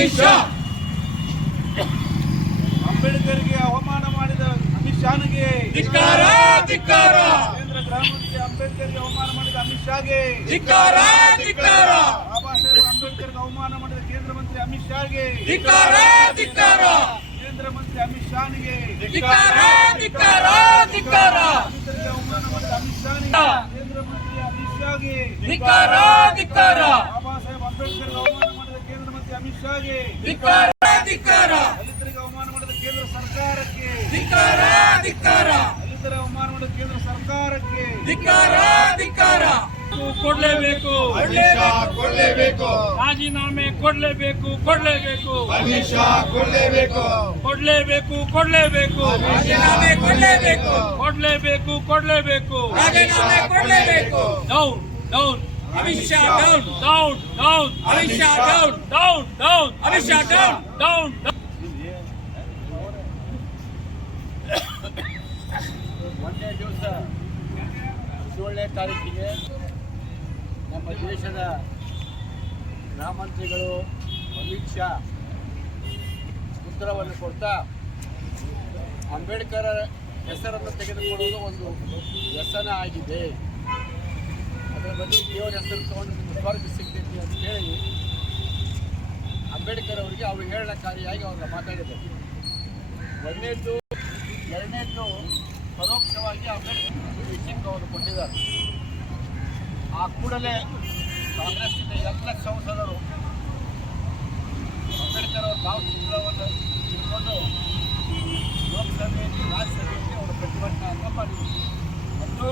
ಅಮಿತ್ ಶಾ. ಅಂಬೇಡ್ಕರ್ಗೆ ಅವಮಾನ ಮಾಡಿದ ಅಮಿತ್ ಶಾನಿಗೆ ಧಿಕ್ಕಾರ ಧಿಕ್ಕಾರ. ಕೇಂದ್ರ ಗೃಹ ಮಂತ್ರಿ ಅಂಬೇಡ್ಕರ್ಗೆ ಅವಮಾನ ಮಾಡಿದ ಅಮಿತ್ ಶಾಗೆ ಧಿಕ್ಕಾರ ಧಿಕ್ಕಾರ. ಬಾಬಾ ಸಾಹೇಬ್ ಅಂಬೇಡ್ಕರ್ಗೆ ಅವಮಾನ ಮಾಡಿದ ಕೇಂದ್ರ ಮಂತ್ರಿ ಅಮಿತ್ ಶಾಗೆ ಧಿಕ್ಕಾರ ಧಿಕ್ಕಾರ. ಕೇಂದ್ರ ಮಂತ್ರಿ ಅಮಿತ್ ಶಾನಿಗೆ ಧಿಕ್ಕಾರ ಧಿಕ್ಕಾರ ಧಿಕ್ಕಾರ. ದಲಿತರಿಗೆ ಅವಮಾನ ಮಾಡಿದ ಅಮಿತ್ ಶಾನಿಗೆ ಕೇಂದ್ರ ಮಂತ್ರಿ ಅಮಿತ್ ಶಾಗೆ ಧಿಕ್ಕಾರ ಧಿಕ್ಕಾರ. ಬಾಬಾ ಸಾಹೇಬ್ ಅಂಬೇಡ್ಕರ್ಗೆ ಅವಮಾನ ಮಾಡಿದ ಕೇಂದ್ರ ಮಂತ್ರಿ ಅಮಿತ್ ಶಾಗೆ ಧಿಕ್ಕಾರ ಧಿಕ್ಕಾರ. ದಲಿತರಿಗೆ ಅವಮಾನ ಮಾಡಿದ ಕೇಂದ್ರ ಸರ್ಕಾರಕ್ಕೆ ಧಿಕ್ಕಾರ ಧಿಕ್ಕಾರ. ದಲಿತರ ಅವಮಾನ ಮಾಡಿದ ಕೇಂದ್ರ ಸರ್ಕಾರಕ್ಕೆ ಧಿಕ್ಕಾರ ಧಿಕ್ಕಾರ. ಕೊಡ್ಲೇಬೇಕು, ಅಮಿತ್ ಶಾ ಕೊಡ್ಲೇಬೇಕು. ರಾಜೀನಾಮೆ ಕೊಡ್ಲೇಬೇಕು, ಕೊಡ್ಲೇಬೇಕು, ಅಮಿತ್ ಶಾ ಕೊಡ್ಲೇಬೇಕು. ಕೊಡ್ಲೇಬೇಕು, ಕೊಡ್ಲೇಬೇಕು, ರಾಜೀನಾಮೆ ಕೊಡ್ಲೇಬೇಕು. ಕೊಡ್ಲೇಬೇಕು, ಕೊಡ್ಲೇಬೇಕು. ರಾಜೀನಾಮೆ ಕೊಡ್ಲೇಬೇಕು. Down down Amit Shah down. Down down Amit Shah down. Down down Amit Shah down. Down. ಒಂದೇ ದಿವಸ 17ನೇ ತಾರೀಕಿಗೆ ನಮ್ಮ ದೇಶದ ಗೃಹ ಮಂತ್ರಿಗಳು ಅಮಿತ್ ಶಾ ಉತ್ತರವನ್ನು ಕೊಡ್ತಾ ಅಂಬೇಡ್ಕರ್ ಹೆಸರನ್ನು ತೆಗೆದುಕೊಳ್ಳುವುದು ಒಂದು ವ್ಯಸನ ಆಗಿದೆ, ಅದರ ಬಗ್ಗೆ ದೇವರ ಹೆಸರು ತಗೊಂಡು ಸ್ವರ್ಗ ಸಿಗ್ತೈತಿ ಅಂತ ಹೇಳಿ ಅಂಬೇಡ್ಕರ್ ಅವರಿಗೆ ಅವರು ಹೇಳಕಾರಿಯಾಗಿ ಅವ್ರನ್ನ ಮಾತಾಡಿದ್ದಾರೆ. ಒಂದನೇದ್ದು, ಎರಡನೇದ್ದು ಪರೋಕ್ಷವಾಗಿ ಅಂಬೇಡ್ಕರ್ ವಿಷಯಕ್ಕೆ ಅವರು ಕೊಟ್ಟಿದ್ದಾರೆ. ಆ ಕೂಡಲೇ ಕಾಂಗ್ರೆಸ್ಸಿನ ಎಲ್ಲ ಸಂಸದರು ಅಂಬೇಡ್ಕರ್ ಅವರ ಭಾವಚಿತ್ರವನ್ನು ಇಟ್ಕೊಂಡು ಲೋಕಸಭೆಯಲ್ಲಿ ರಾಜ್ಯಸಭೆಯಲ್ಲಿ ಅವರು ಪ್ರತಿಭಟನೆಯನ್ನು ಮಾಡಿದರು ಮತ್ತು